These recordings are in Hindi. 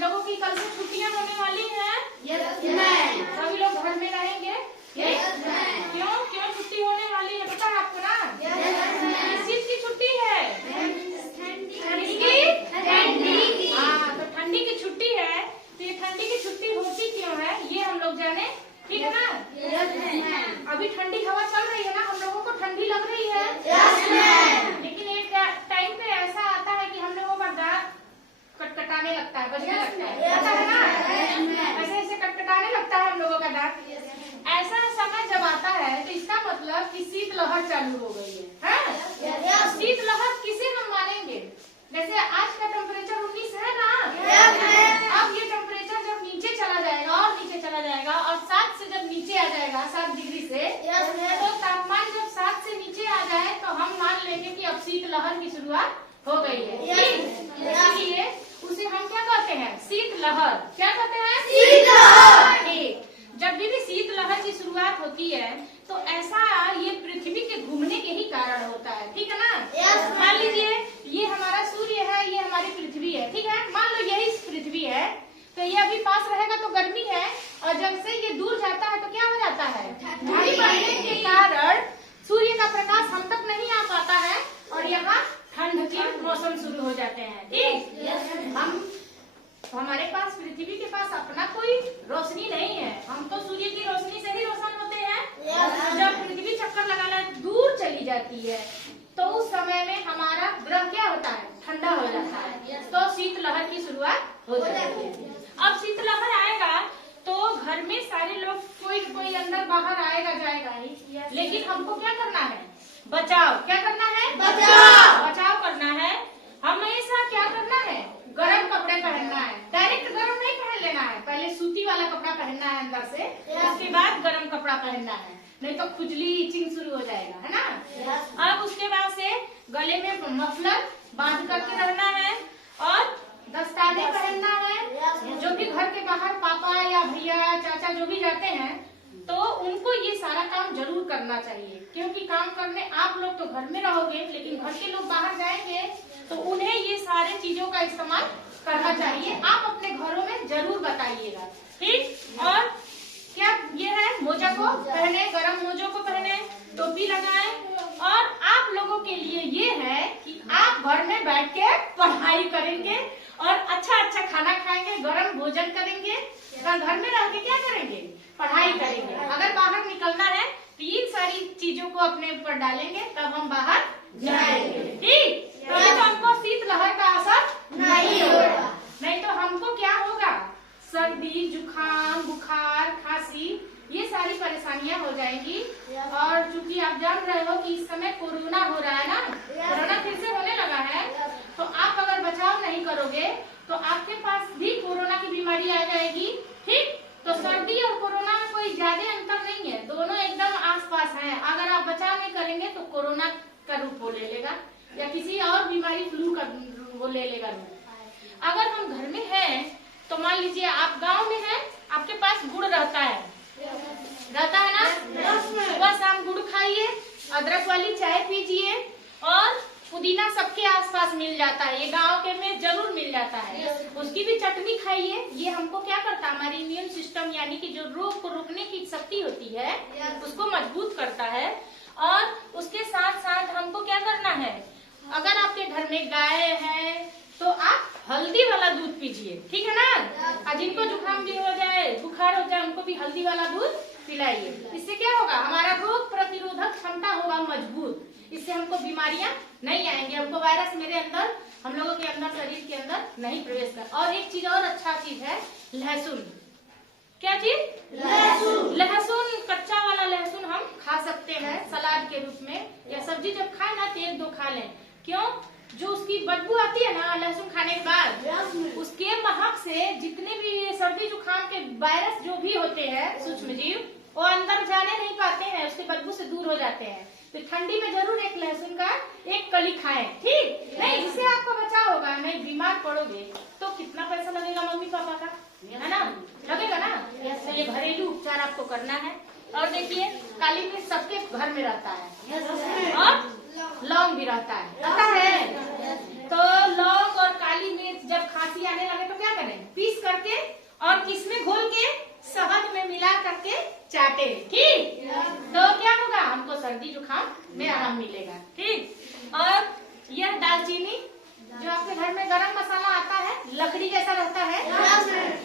लोगों की कल से छुट्टियां होने वाली हैं। सभी लोग घर में रहेंगे। क्यों क्यों छुट्टी होने वाली है पता है आपको ना? किस चीज की छुट्टी है? ठंडी की। हाँ, तो ठंडी की छुट्टी है। तो ये ठंडी की छुट्टी होती क्यों है ये हम लोग जाने, ठीक है ना? अभी ठंडी हवा चल रही है ना, हम लोगों को ठंडी लग रही है। लेकिन एक टाइम पे ऐसा आता है कि हम लोगों का दांत कटकटाने लगता है, बजने लगता है, पता है ना? ऐसे ऐसे कटकटाने लगता है हम लोगों का दांत। ऐसा समय जब आता है तो इसका मतलब कि शीतलहर चालू हो गई है। शीतलहर किसे हम मानेंगे? जैसे आज का टेम्परेचर 19 है ना, अब ये टेम्परेचर जब नीचे चला जाएगा और नीचे चला जाएगा और 7 से जब नीचे आ जाएगा 7 डिग्री से, तो तापमान जब 7 से नीचे आ जाए तो हम मान लेंगे कि अब शीतलहर की शुरुआत हो गई है। इसलिए उसे हम क्या कहते हैं? शीतलहर। क्या कहते हैं? शीतलहर। ठीक। जब भी शीतलहर की शुरुआत होती है तो ऐसा ये पृथ्वी के घूमने के ही कारण होता है, ठीक है ना? मान लीजिए ये हमारा सूर्य है, ये हमारी पृथ्वी है, ठीक है? मान लो यही पृथ्वी है, तो ये अभी पास रहेगा तो गर्मी है, और जब से ये दूर जाता है तो क्या हो जाता है? दूरी बढ़ने के कारण सूर्य का प्रकाश हम तक नहीं आ पाता है और यहाँ ठंड के मौसम शुरू हो जाते हैं। ठीक, हमारे पास पृथ्वी के पास अपना कोई रोशनी नहीं है, हम तो सूर्य की रोशनी से ही रोशन होते हैं। जब पृथ्वी चक्कर लगाना दूर चली जाती है तो उस समय में हमारा ग्रह क्या होता है? ठंडा हो जाता है, तो शीतलहर की शुरुआत हो जाती है। अब शीतलहर आएगा तो घर में सारे लोग कोई अंदर बाहर आएगा जाएगा ही, लेकिन हमको क्या करना है? बचाव। क्या करना है? बचाव करना है। हमेशा क्या करना है? गर्म कपड़े पहनना है। डायरेक्ट गर्म नहीं पहन लेना है, पहले सूती वाला कपड़ा पहनना है अंदर से, उसके बाद गर्म कपड़ा पहनना है, नहीं तो खुजली इचिंग शुरू हो जाएगा, है ना? अब उसके बाद से गले में मफलर बांध करके रहना है और दस्ताने पहनना है। जो भी घर के बाहर पापा या भैया चाचा जो भी जाते हैं तो उनको ये सारा काम जरूर करना चाहिए, क्योंकि काम करने आप लोग तो घर में रहोगे लेकिन घर के लोग बाहर जाएंगे तो उन्हें ये सारे चीजों का इस्तेमाल करना चाहिए। आप अपने घरों में जरूर बताइएगा, ठीक? और क्या ये है? मोजा को पहने, गर्म मोजों को पहने, टोपी लगाएं, और आप लोगों के लिए ये है कि आप घर में बैठ के पढ़ाई करेंगे और अच्छा खाना खाएंगे, गर्म भोजन करेंगे। घर में रह के क्या करेंगे? पढ़ाई करेंगे। अगर बाहर निकलना है तो इन सारी चीजों को अपने ऊपर डालेंगे तब हम बाहर जाएंगे, ठीक? तो हमको शीतलहर का असर नहीं होगा, नहीं तो हमको क्या होगा? सर्दी, जुकाम, बुखार, खांसी, ये सारी परेशानियां हो जाएंगी। और चूंकि आप जान रहे हो कि इस समय कोरोना हो रहा है ना, कोरोना फिर से होने लगा है, तो आप अगर बचाव नहीं करोगे तो आपके पास भी कोरोना की बीमारी आ जाएगी, ठीक? तो सर्दी और कोरोना में कोई ज्यादा अंतर नहीं है, दोनों एकदम आसपास हैं। अगर आप बचाव नहीं करेंगे तो कोरोना का रूप वो ले लेगा या किसी और बीमारी फ्लू का वो ले लेगा रूप। अगर हम घर में हैं तो मान लीजिए आप गांव में हैं, आपके पास गुड़ रहता है ना? सुबह शाम गुड़ खाइए, अदरक वाली चाय पीजिए, और पुदीना सबके आसपास मिल जाता है, ये गांव के में जरूर मिल जाता है। उसकी भी चटनी खाइए, ये हमको क्या करता है? हमारी इम्यून सिस्टम यानी कि जो रोग को रोकने की शक्ति होती है उसको मजबूत करता है। और उसके साथ साथ हमको क्या करना है? अगर आपके घर में गाय है तो आप हल्दी वाला दूध पीजिए, ठीक है ना? और जिनको जुकाम भी हो जाए, बुखार हो जाए, उनको भी हल्दी वाला दूध पिलाइए। इससे क्या होगा? हमारा रोग प्रतिरोधक क्षमता होगा मजबूत, इससे हमको बीमारियां नहीं आएंगी, हमको वायरस मेरे अंदर, हम लोगों के अंदर, शरीर के अंदर नहीं प्रवेश कर। और एक चीज और अच्छा चीज है, लहसुन। क्या चीज? लहसुन। लहसुन, कच्चा वाला लहसुन हम खा सकते हैं सलाद के रूप में, या सब्जी जब खाए ना तो 1-2 खा लें। क्यों? जो उसकी बदबू आती है ना लहसुन खाने के बाद, उसके महक से जितने भी सर्दी जुकाम के वायरस जो भी होते हैं सूक्ष्म जीव, वो अंदर जाने नहीं पाते हैं, उसके बदबू से दूर हो जाते हैं। तो ठंडी में जरूर एक लहसुन का एक कली खाएं, ठीक? नहीं, इससे आपको बचाव होगा, नहीं बीमार पड़ोगे तो कितना पैसा लगेगा मम्मी पापा का, है ना? लगेगा ना? तो ये घरेलू उपचार आपको करना है। और देखिए काली मिर्च सबके घर में रहता है और लौंग भी रहता है, तो लौंग और काली मिर्च जब खांसी आने लगे तो क्या करें? पीस घर में गरम मसाला आता है, लकड़ी जैसा रहता है।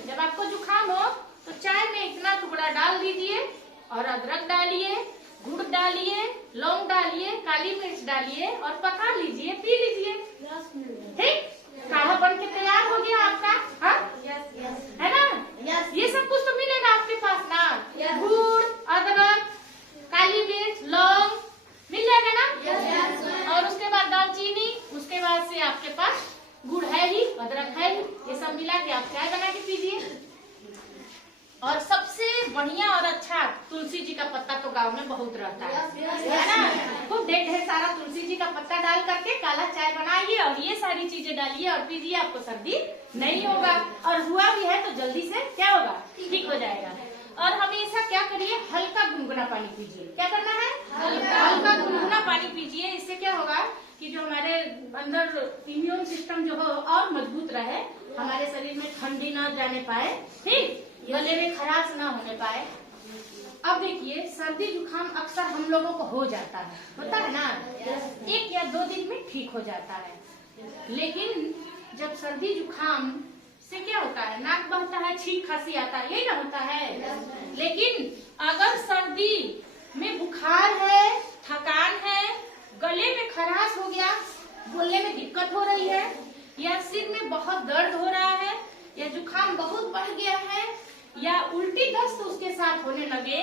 जब आपको जुकाम हो तो चाय में इतना टुकड़ा डाल दीजिए और अदरक डालिए, गुड़ डालिए, लौंग डालिए, काली मिर्च डालिए और पका लीजिए, पी लीजिए। ठीक, काढ़ा बन के तैयार हो गया आपका। हाँ है ना? ये सब कुछ तो मिलेगा आपके पास ना, गुड़, अदरक, काली मिर्च, लौंग मिल जाएगा ना। और उसके बाद दालचीनी, उसके बाद से आपके पास गुड़ है ही, अदरक है ही, ये सब मिला के आप चाय बना के पीजिए। और सबसे बढ़िया और अच्छा तुलसी जी का पत्ता तो गांव में बहुत रहता है ना। खूब ढेर सारा तुलसी जी का पत्ता डाल करके काला चाय बनाइए और ये सारी चीजें डालिए और पीजिए, आपको सर्दी नहीं होगा। और हुआ भी है तो जल्दी से क्या होगा, ठीक हो जाएगा। और हमेशा क्या करिए, हल्का गुनगुना पानी पीजिए। क्या करना है? हल्का गुनगुना पानी पीजिए। इससे क्या होगा कि जो हमारे अंदर इम्यून सिस्टम जो हो और मजबूत रहे, हमारे शरीर में ठंडी न जाने पाए, ठीक, गले में खराश न होने पाए। अब देखिए, सर्दी जुकाम अक्सर हम लोगों को हो जाता है, होता है ना, 1 या 2 दिन में ठीक हो जाता है। लेकिन जब सर्दी जुकाम से क्या होता है, नाक बहता है, छींक खांसी आता है, यही ना होता है। लेकिन अगर सर्दी में बुखार है, थकान है, गले में खराश हो गया, बोलने में दिक्कत हो रही है, या सिर में बहुत दर्द हो रहा है, या जुकाम बहुत बढ़ गया है, या उल्टी दस्त उसके साथ होने लगे,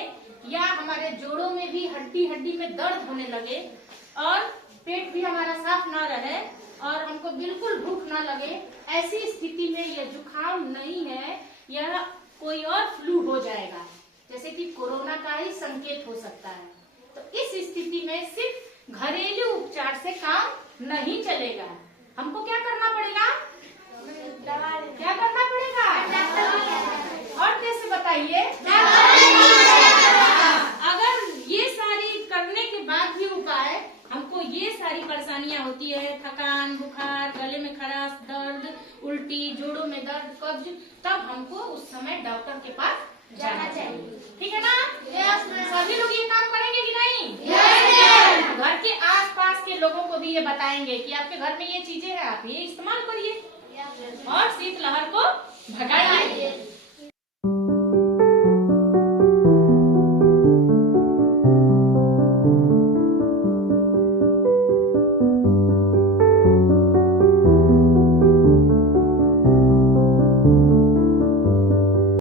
या हमारे जोड़ों में भी हड्डी हड्डी में दर्द होने लगे, और पेट भी हमारा साफ ना रहे, और हमको बिल्कुल भूख ना लगे, ऐसी स्थिति में यह जुकाम नहीं है, यह कोई और फ्लू हो जाएगा, जैसे कि कोरोना का ही संकेत हो सकता है। तो इस स्थिति में सिर्फ घरेलू उपचार से काम नहीं चलेगा। हमको क्या करना पड़ेगा? क्या करना पड़ेगा? और कैसे बताइए? अगर ये सारी करने के बाद भी उपाय, हमको ये सारी परेशानियां होती है, थकान, बुखार, गले में खराश, दर्द, उल्टी, जोड़ों में दर्द, कब्ज, तब हमको उस समय डॉक्टर के पास जाना चाहिए। ठीक है ना? सभी लोग ये काम करेंगे कि नहीं? घर के आसपास के लोगों को भी ये बताएंगे कि आपके घर में ये चीजें हैं, आप ये इस्तेमाल करिए।